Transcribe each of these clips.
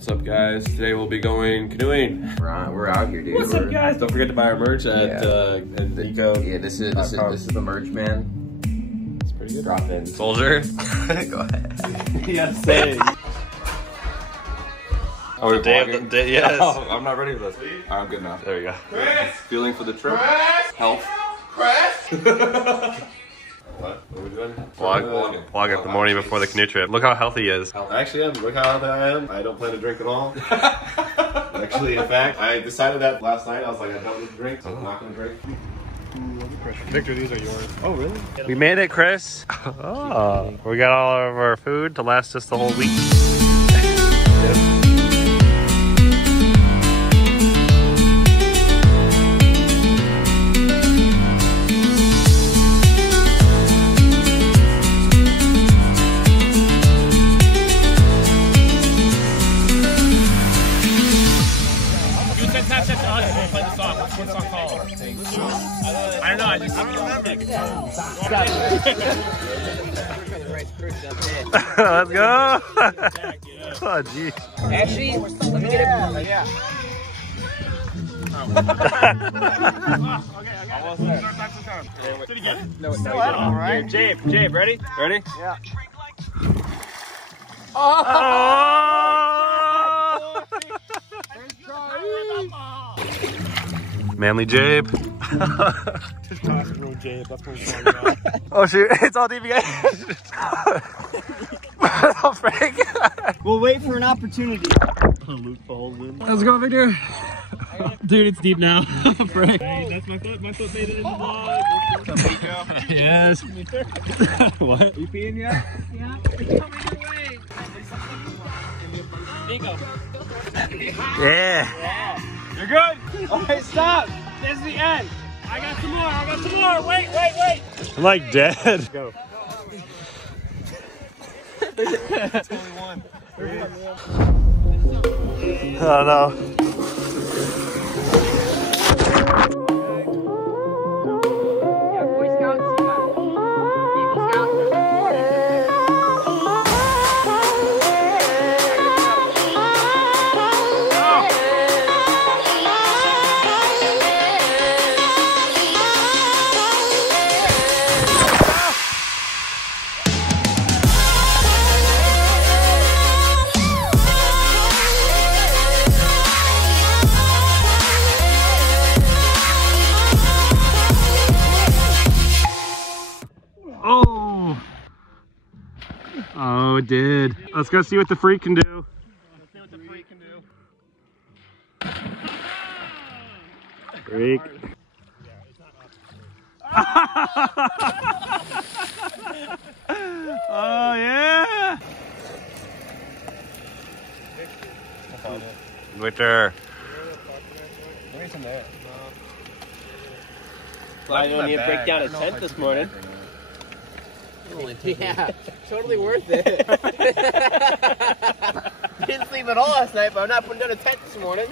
What's up, guys? Today we'll be going canoeing. We're out here, dude. What's up, guys? Don't forget to buy our merch at Nico. Yeah, this is the merch, man. It's pretty good. Drop in. Soldier. Go ahead. Yes, say. Oh, we're Dave, yes. Oh, I'm not ready for this. I'm good now. There we go. Chris! Feeling for the trip? Chris! Health. Chris! What? What are we doing? Vlog at the morning before the canoe trip. Look how healthy he is. Actually, look how healthy I am. I don't plan to drink at all. Actually, in fact, I decided that last night. I was like, I don't need to drink, so I'm not going to drink. Victor, these are yours. Oh, really? We made it, Chris. Oh, we got all of our food to last us the whole week. I don't know, I don't remember. Let's go. Oh, geez. Actually, let me get it. Yeah. Almost there. Do it again. No, all right. Jabe, ready? Ready? Yeah. Oh! Manly Jabe. Testosterone Jabe, that's what we're talking about. Oh shoot, it's all DVA. Oh, Frank. We'll wait for an opportunity. Luke falls in. Let's go, Victor. Dude, it's deep now. Frank. Hey, that's my foot. My foot made it in the vlog. What's up, Nico? Yes. What? You peeing yet? Yeah. It's coming your way. Nico. Yeah. You're good. All right, stop. This is the end. I got some more. Wait. I'm like dead. Go. It's only one. Oh no. Oh, it did. Let's go see what the freak can do. Let's see what the freak can do. Freak. Oh, yeah. Victor. Where's in there? I don't need to break down a tent this morning. Yeah, totally worth it. Didn't sleep at all last night, but I'm not putting down a tent this morning.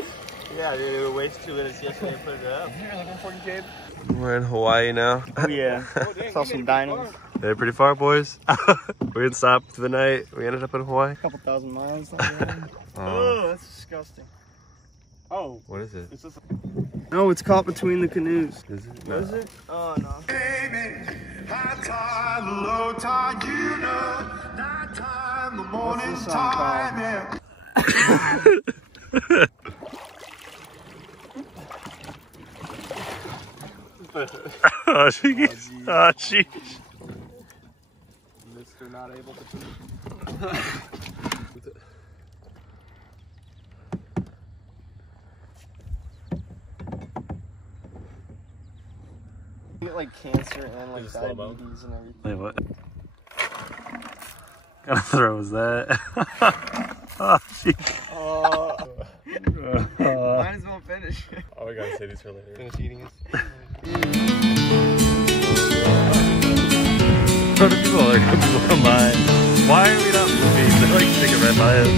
Yeah, dude, it wasted 2 minutes yesterday to put it up. Here, looking for you, Jabe. We're in Hawaii now. Oh, yeah. Saw some dinos. They're pretty far, boys. We didn't stop for the night. We ended up in Hawaii. A couple thousand miles. Oh, that's disgusting. Oh. what is it? It's just... No, it's caught between the canoes. Is it? What is it? Oh, no. High tide, low tide, you know, night time, the morning What's this song time, yeah. Oh, jeez. Oh, jeez. Mr. Not able to... You get like cancer and like diabetes and everything. Wait, what? What kind of throw was that? Oh, jeez. Might as well finish. Oh, we gotta save these for later. Finish eating it. People are gonna blow my mind. Why are we not moving? They're like sticking right by us.